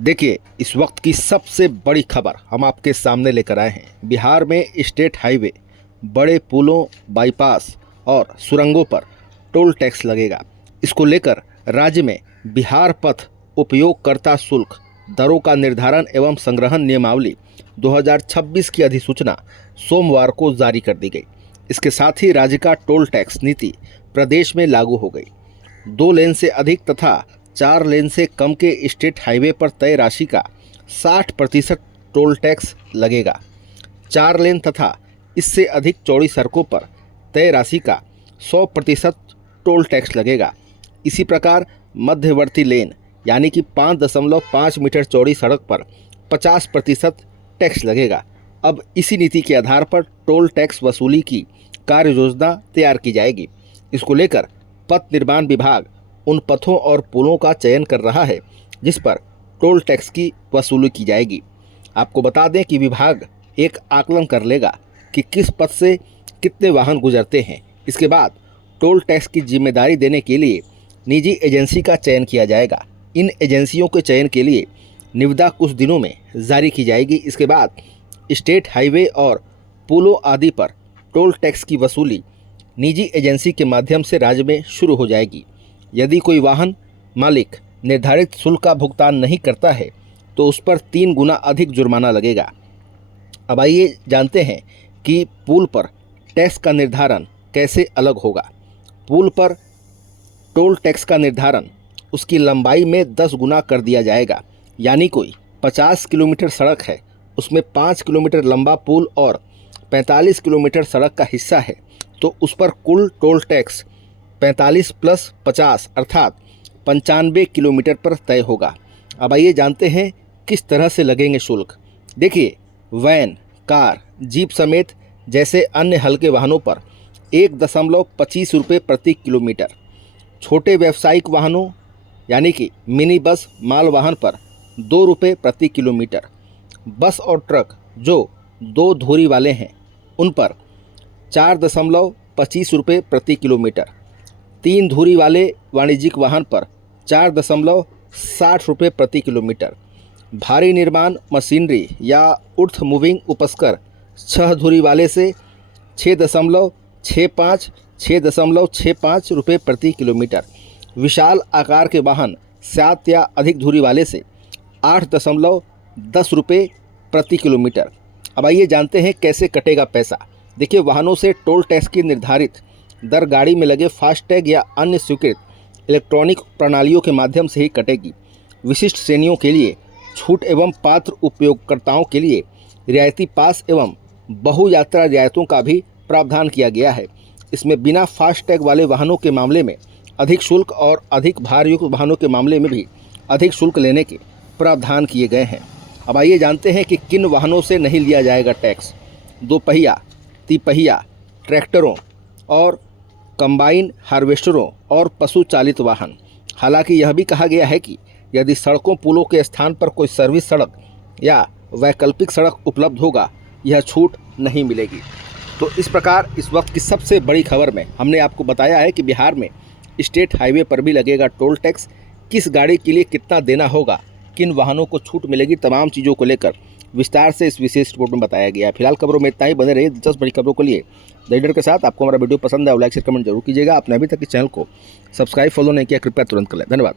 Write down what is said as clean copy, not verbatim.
देखिए, इस वक्त की सबसे बड़ी खबर हम आपके सामने लेकर आए हैं। बिहार में स्टेट हाईवे, बड़े पुलों, बाईपास और सुरंगों पर टोल टैक्स लगेगा। इसको लेकर राज्य में बिहार पथ उपयोगकर्ता शुल्क दरों का निर्धारण एवं संग्रहण नियमावली 2026 की अधिसूचना सोमवार को जारी कर दी गई। इसके साथ ही राज्य का टोल टैक्स नीति प्रदेश में लागू हो गई। 2 लेन से अधिक तथा 4 लेन से कम के स्टेट हाईवे पर तय राशि का 60% टोल टैक्स लगेगा। 4 लेन तथा इससे अधिक चौड़ी सड़कों पर तय राशि का 100% टोल टैक्स लगेगा। इसी प्रकार मध्यवर्ती लेन यानी कि 5.5 मीटर चौड़ी सड़क पर 50% टैक्स लगेगा। अब इसी नीति के आधार पर टोल टैक्स वसूली की कार्य योजना तैयार की जाएगी। इसको लेकर पथ निर्माण विभाग उन पथों और पुलों का चयन कर रहा है जिस पर टोल टैक्स की वसूली की जाएगी। आपको बता दें कि विभाग एक आकलन कर लेगा कि किस पथ से कितने वाहन गुजरते हैं। इसके बाद टोल टैक्स की जिम्मेदारी देने के लिए निजी एजेंसी का चयन किया जाएगा। इन एजेंसियों के चयन के लिए निविदा कुछ दिनों में जारी की जाएगी। इसके बाद स्टेट हाईवे और पुलों आदि पर टोल टैक्स की वसूली निजी एजेंसी के माध्यम से राज्य में शुरू हो जाएगी। यदि कोई वाहन मालिक निर्धारित शुल्क का भुगतान नहीं करता है तो उस पर 3 गुना अधिक जुर्माना लगेगा। अब आइए जानते हैं कि पुल पर टैक्स का निर्धारण कैसे अलग होगा। पुल पर टोल टैक्स का निर्धारण उसकी लंबाई में 10 गुना कर दिया जाएगा। यानी कोई 50 किलोमीटर सड़क है, उसमें 5 किलोमीटर लंबा पुल और 45 किलोमीटर सड़क का हिस्सा है तो उस पर कुल टोल टैक्स 45 + 50 अर्थात 95 किलोमीटर पर तय होगा। अब आइए जानते हैं किस तरह से लगेंगे शुल्क। देखिए, वैन, कार, जीप समेत जैसे अन्य हल्के वाहनों पर 1.25 रुपये प्रति किलोमीटर, छोटे व्यावसायिक वाहनों यानी कि मिनी बस, माल वाहन पर 2 रुपये प्रति किलोमीटर, बस और ट्रक जो 2 धुरी वाले हैं उन पर 4.25 रुपये प्रति किलोमीटर, 3 धुरी वाले वाणिज्यिक वाहन पर 4.60 रुपये प्रति किलोमीटर, भारी निर्माण मशीनरी या अर्थ मूविंग उपस्कर 6 धुरी वाले से 6.65 रुपये प्रति किलोमीटर, विशाल आकार के वाहन 7 या अधिक धुरी वाले से 8.10 रुपये प्रति किलोमीटर। अब आइए जानते हैं कैसे कटेगा पैसा। देखिए, वाहनों से टोल टैक्स की निर्धारित दर गाड़ी में लगे फास्टैग या अन्य स्वीकृत इलेक्ट्रॉनिक प्रणालियों के माध्यम से ही कटेगी। विशिष्ट श्रेणियों के लिए छूट एवं पात्र उपयोगकर्ताओं के लिए रियायती पास एवं बहुयात्रा रियायतों का भी प्रावधान किया गया है। इसमें बिना फास्टैग वाले वाहनों के मामले में अधिक शुल्क और अधिक भारयुक्त वाहनों के मामले में भी अधिक शुल्क लेने के प्रावधान किए गए हैं। अब आइए जानते हैं कि किन वाहनों से नहीं लिया जाएगा टैक्स। 2 पहिया, तिपहिया, ट्रैक्टरों और कंबाइन हार्वेस्टरों और पशु चालित वाहन। हालांकि यह भी कहा गया है कि यदि सड़कों पुलों के स्थान पर कोई सर्विस सड़क या वैकल्पिक सड़क उपलब्ध होगा, यह छूट नहीं मिलेगी। तो इस प्रकार इस वक्त की सबसे बड़ी खबर में हमने आपको बताया है कि बिहार में स्टेट हाईवे पर भी लगेगा टोल टैक्स, किस गाड़ी के लिए कितना देना होगा, किन वाहनों को छूट मिलेगी, तमाम चीज़ों को लेकर विस्तार से इस विशेष रिपोर्ट में बताया गया है। फिलहाल खबरों में इतना ही। बने रहिए दिलचस्प बड़ी खबरों के लिए द के साथ। आपको हमारा वीडियो पसंद है, लाइक शेयर कमेंट जरूर कीजिएगा। आपने अभी तक इस चैनल को सब्सक्राइब फॉलो नहीं किया, कृपया तुरंत कर लें। धन्यवाद।